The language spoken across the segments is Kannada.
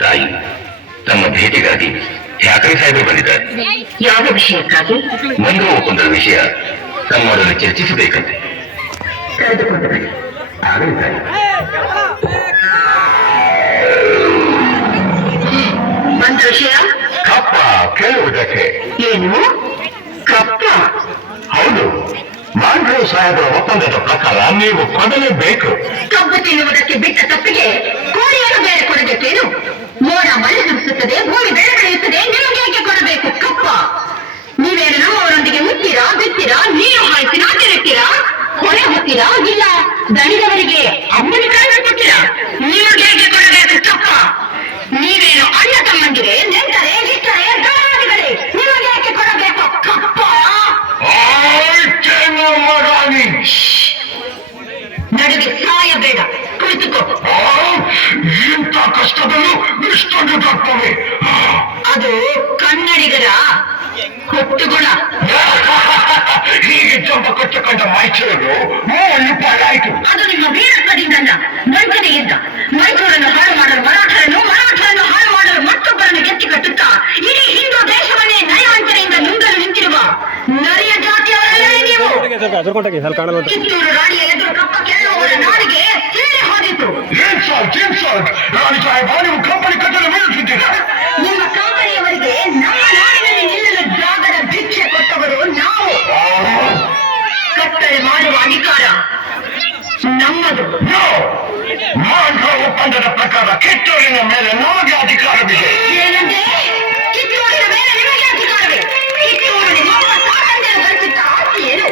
ತಾಯಿ, ತಮ್ಮ ಭೇಟಿಗಾಗಿ ಠಾಕರೆ ಸಾಹೇಬರು ಬಂದಿದ್ದಾರೆ. ಯಾವ ವಿಷಯಕ್ಕಾಗಿ? ಒಂದು ಒಪ್ಪಂದದ ವಿಷಯ ತಮ್ಮೊಡನೆ ಚರ್ಚಿಸಬೇಕಂತೆ. ಕರೆದುಕೊಂಡು ಬನ್ನಿ. ಆಗಲಿ ತಾಯಿ. ಬಂದ ವಿಷಯ ಕಪ್ಪ ಕೇಳುವುದಕ್ಕೆ. ಏನು? ಕಪ್ಪ? ಹೌದು, ಮಾಂಡ್ರೇವ್ ಸಾಹೇಬರ ಒಪ್ಪಂದದ ಪ್ರಕಾರ ನೀವು ಕೊಡಲೇಬೇಕು. ಕಬ್ಬು ತಿನ್ನುವುದಕ್ಕೆ ಬಿಟ್ಟ ತಪ್ಪಿಗೆ ಕೋಳಿಯನ್ನು ಬೇರೆ ಕೊಡಬೇಕೇನು? ಮೋಡ ಮಳೆ ಸುರಿಸುತ್ತದೆ, ಭೂಮಿ ಬೆಳೆ ಬೆಳೆಯುತ್ತದೆ, ನಿಮಗೆ ಯಾಕೆ ಕೊಡಬೇಕು ಕಪ್ಪ? ನೀವೇನು ನಮ್ಮವರೊಂದಿಗೆ ಮುತ್ತೀರಾ, ಬಿತ್ತೀರಾ, ನೀರು ಹಾಯ್ತೀರಾ, ತಿರುತ್ತೀರಾ, ಹೊರೆ ಹೊತ್ತೀರಾ, ಇಲ್ಲ ದಣಿದವರಿಗೆ ಅಮ್ಮನಿಕಾಯಿ ಕೊಡ್ತೀರಾ? ನಿಮಗೆ ಯಾಕೆ ಕೊಡಬೇಕು ಕಪ್ಪ? ನೀವೇನು ಅಣ್ಣ ತಮ್ಮಂದಿರೆ, ನೆಂಟರೆ, ಇಟ್ಟರೆ, ದಾರಿಗಳೇ, ನಿಮಗೆ ಯಾಕೆ ಕೊಡಬೇಕು ಕಪ್ಪ? ನಡುವೆ ಸಾಯಬೇಡ, ಕುಳಿತುಕೋ. ಇಂಥ ಕಷ್ಟದಲ್ಲೂ ಇಷ್ಟೊಂದು ತಪ್ಪವೆ. ಅದು ಕನ್ನಡಿಗರ ಹೊಟ್ಟುಗುಣ. ಹೀಗೆ ಜಂಬ ಕಟ್ಟಕೊಂಡ ಮೈಸೂರು ಆಯ್ತು. ಅದು ನಿಮ್ಮ ವೀರತ್ವದಿಂದಲ್ಲ, ವಂಚನೆಯಿಂದ. ಮೈಸೂರನ್ನು ಹಾಳು ಮಾಡಲು ಮರಾಠರನ್ನು, ಮರಾಠರನ್ನು ಹಾಳು ಮಾಡಲು ಮತ್ತೊಬ್ಬರನ್ನು ಎತ್ತಿ ಕಟ್ಟುತ್ತಾ ಇಡೀ ಹಿಂದೂ ದೇಶವನ್ನೇ ನಯವಂಚನೆಯಿಂದ ನುಂಗಲು ನಿಂತಿರುವ ನರಿಯ ಜಾತಿಯವರಲ್ಲವೇ ನೀವು. ಕಿತ್ತೂರು ರಾಣಿಯ ಎದುರು ಕಪ್ಪ ಕೇಳುವವರ ನಾಡಿಗೆ ಸೇರಿ ಹೋದಿತು. ರಾಣಿ ಸಾಹೇಬ, ನೀವು ಕಂಪನಿ ಕಟ್ಟಲು ಬೀಳುತ್ತಿದ್ದೀರಾ? ನಿಮ್ಮ ಕಂಪನಿಯವರಿಗೆ ನಮ್ಮ ನಾಡಿನಲ್ಲಿ ನಿಲ್ಲಲು ಜಾಗದ ಭಿಕ್ಷೆ ಕೊಟ್ಟವರು ನಾವು. ಕಟ್ಟಳೆ ಮಾಡುವ ಅಧಿಕಾರ ನಮ್ಮದು. ಒಪ್ಪಂದದ ಪ್ರಕಾರ ಕಿತ್ತೂರಿನ ಮೇಲೆ ನಮಗೆ ಅಧಿಕಾರವಿದೆ. ಏನಂದ್ರೆ ಕಿತ್ತೂರಿನ ಮೇಲೆ ನಿಮಗೆ ಅಧಿಕಾರವೇ? ಕಿತ್ತೂರು ನಿಮ್ಮಪ್ಪ ತಾತಂದಿರು ಗಳಿಸಿದ್ದ ಆಸ್ತಿ ಏನು?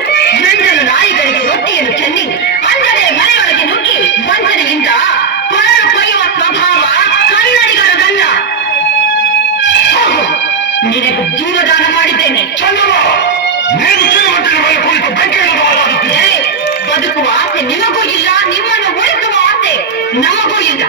ಗಂಡನ ನಾಯಿಗಳಿಗೆ ರೊಟ್ಟಿಯನ್ನು ಚೆಲ್ಲಿ ಅಂದರೆ ಮನೆಯೊಳಗೆ ನುಗ್ಗಿ ವಂಚನೆಯಿಂದ ಕೊಳಲು ಕೊಯ್ಯುವ ಸ್ವಭಾವ ಕನ್ನಡಿಗರದಲ್ಲ. ನಿನಗೆ ಜೀವದಾನ ಮಾಡಿದ್ದೇನೆ. ಚಂದವ, ನೀವು ತಿರುಮಂತ್ರಿ ಮೇಲೆ ಕುಳಿತು ಬೆಂಕಿ ಇಡಬಹುದಾಗುತ್ತದೆ. ಬದುಕುವ ಆಸೆ ನಿಮಗೂ ಇಲ್ಲ, ನಿಮ್ಮನ್ನು ಉಳಿಸುವ ಆಸೆ ನಮಗೂ ಇಲ್ಲ.